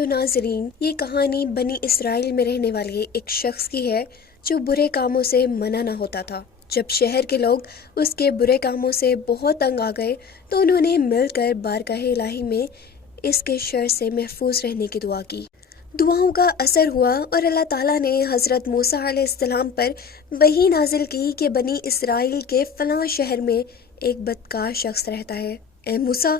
تو ناظرین، یہ کہانی بنی اسرائیل میں رہنے والے ایک شخص کی ہے جو برے کاموں سے منع نہ ہوتا تھا۔ جب شہر کے لوگ اس کے برے کاموں سے بہت تنگ آ گئے تو انہوں نے مل کر بارگاہ الہی میں اس کے شر سے محفوظ رہنے کی دعا کی۔ دعاؤں کا اثر ہوا اور اللہ تعالیٰ نے حضرت موسیٰ علیہ السلام پر وحی نازل کی کہ بنی اسرائیل کے فلاں شہر میں ایک بدکار شخص رہتا ہے، اے موسیٰ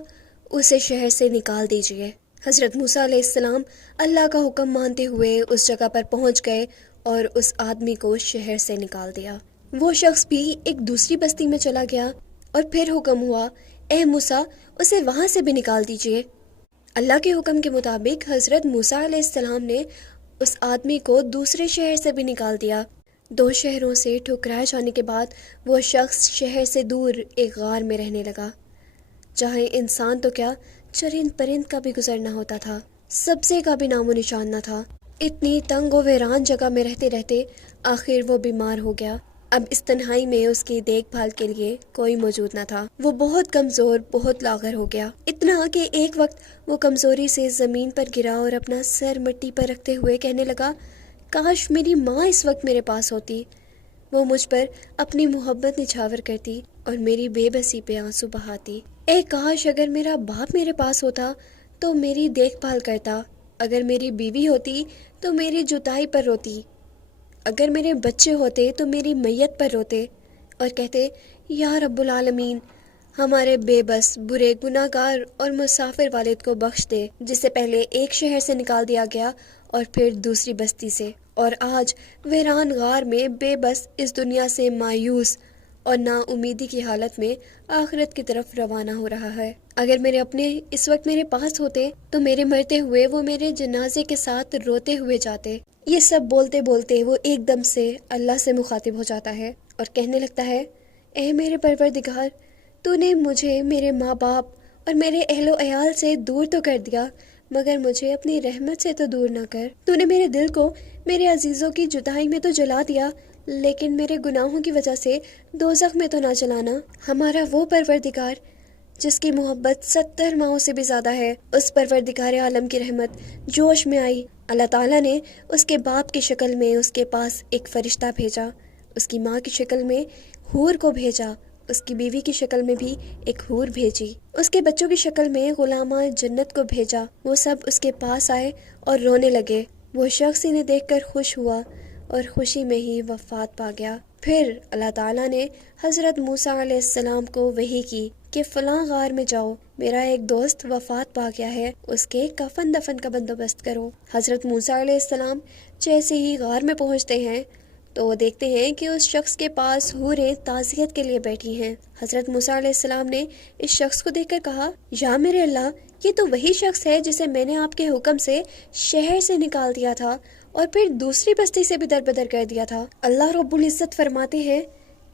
اسے شہر سے نکال دیجئے۔ حضرت موسیٰ علیہ السلام اللہ کا حکم مانتے ہوئے اس جگہ پر پہنچ گئے اور اس آدمی کو شہر سے نکال دیا۔ وہ شخص بھی ایک دوسری بستی میں چلا گیا اور پھر حکم ہوا، اے موسیٰ اسے وہاں سے بھی نکال دیجئے۔ اللہ کے حکم کے مطابق حضرت موسیٰ علیہ السلام نے اس آدمی کو دوسرے شہر سے بھی نکال دیا۔ 2 شہروں سے ٹھکرائے جانے کے بعد وہ شخص شہر سے دور ایک غار میں رہنے لگا، جہاں انسان تو کیا چرند پرند کا بھی گزرنا ہوتا تھا، سبزے کا بھی نام و نشان نہ تھا۔ اتنی تنگ و ویران جگہ میں رہتے رہتے آخر وہ بیمار ہو گیا۔ اب اس تنہائی میں اس کی دیکھ بھال کے لیے کوئی موجود نہ تھا۔ وہ بہت کمزور، بہت لاغر ہو گیا، اتنا کہ ایک وقت وہ کمزوری سے زمین پر گرا اور اپنا سر مٹی پر رکھتے ہوئے کہنے لگا، کاش میری ماں اس وقت میرے پاس ہوتی، وہ مجھ پر اپنی محبت نچھاور کرتی اور میری بے بسی پہ آنسو بہاتی۔ اے کاش اگر میرا باپ میرے پاس ہوتا تو میری دیکھ بھال کرتا، اگر میری بیوی ہوتی تو میری جدائی پر روتی، اگر میرے بچے ہوتے تو میری میت پر روتے اور کہتے، یا رب العالمین ہمارے بے بس، برے، گناہ گار اور مسافر والد کو بخش دے، جسے پہلے ایک شہر سے نکال دیا گیا اور پھر دوسری بستی سے، اور آج ویران غار میں بے بس اس دنیا سے مایوس اور نا امیدی کی حالت میں آخرت کی طرف روانہ ہو رہا ہے۔ اگر میرے اپنے اس وقت میرے پاس ہوتے تو میرے مرتے ہوئے وہ میرے جنازے کے ساتھ روتے ہوئے جاتے۔ یہ سب بولتے بولتے وہ ایک دم سے اللہ سے مخاطب ہو جاتا ہے اور کہنے لگتا ہے، اے میرے پروردگار، تو نے مجھے میرے ماں باپ اور میرے اہل و عیال سے دور تو کر دیا، مگر مجھے اپنی رحمت سے تو دور نہ کر۔ تو نے میرے دل کو میرے عزیزوں کی جدائی میں تو جلا دیا، لیکن میرے گناہوں کی وجہ سے دوزخ میں تو نہ جلانا۔ ہمارا وہ پروردگار جس کی محبت 70 ماہوں سے بھی زیادہ ہے، اس پروردگار عالم کی رحمت جوش میں آئی۔ اللہ تعالیٰ نے اس کے باپ کی شکل میں اس کے پاس ایک فرشتہ بھیجا، اس کی ماں کی شکل میں حور کو بھیجا، اس کی بیوی کی شکل میں بھی ایک حور بھیجی، اس کے بچوں کی شکل میں غلامہ جنت کو بھیجا۔ وہ سب اس کے پاس آئے اور رونے لگے۔ وہ شخص انہیں دیکھ کر خوش ہوا اور خوشی میں ہی وفات پا گیا۔ پھر اللہ تعالیٰ نے حضرت موسیٰ علیہ السلام کو وحی کی کہ فلاں غار میں جاؤ، میرا ایک دوست وفات پا گیا ہے، اس کے کفن دفن کا بندوبست کرو۔ حضرت موسیٰ علیہ السلام جیسے ہی غار میں پہنچتے ہیں تو وہ دیکھتے ہیں کہ اس شخص کے پاس حوریں تعزیت کے لیے بیٹھی ہیں۔ حضرت موسیٰ علیہ السلام نے اس شخص کو دیکھ کر کہا، یا میرے اللہ، یہ تو وہی شخص ہے جسے میں نے آپ کے حکم سے شہر سے نکال دیا تھا اور پھر دوسری بستی سے بھی دربدر کر دیا تھا۔ اللہ رب العزت فرماتے ہیں،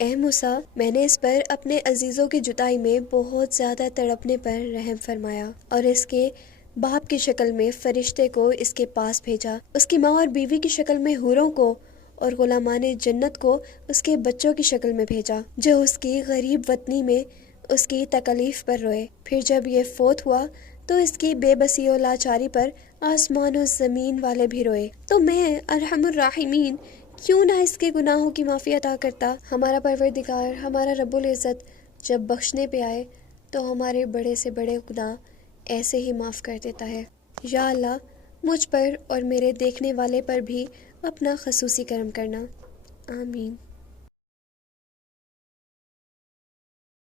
اے موسیٰ، میں نے اس پر اپنے عزیزوں کی جدائی میں بہت زیادہ تڑپنے پر رحم فرمایا اور اس کے باپ کی شکل میں فرشتے کو اس کے پاس بھیجا، اس کی ماں اور بیوی کی شکل میں حوروں کو اور غلامان جنت کو اس کے بچوں کی شکل میں بھیجا، جو اس کی غریب وطنی میں اس کی تکلیف پر روئے۔ پھر جب یہ فوت ہوا تو اس کی بے بسی و لاچاری پر آسمان و زمین والے بھی روئے، تو میں ارحم الراحمین کیوں نہ اس کے گناہوں کی معافی عطا کرتا۔ ہمارا پروردگار، ہمارا رب العزت جب بخشنے پہ آئے تو ہمارے بڑے سے بڑے گناہ ایسے ہی معاف کر دیتا ہے۔ یا اللہ، مجھ پر اور میرے دیکھنے والے پر بھی اپنا خصوصی کرم کرنا، آمین۔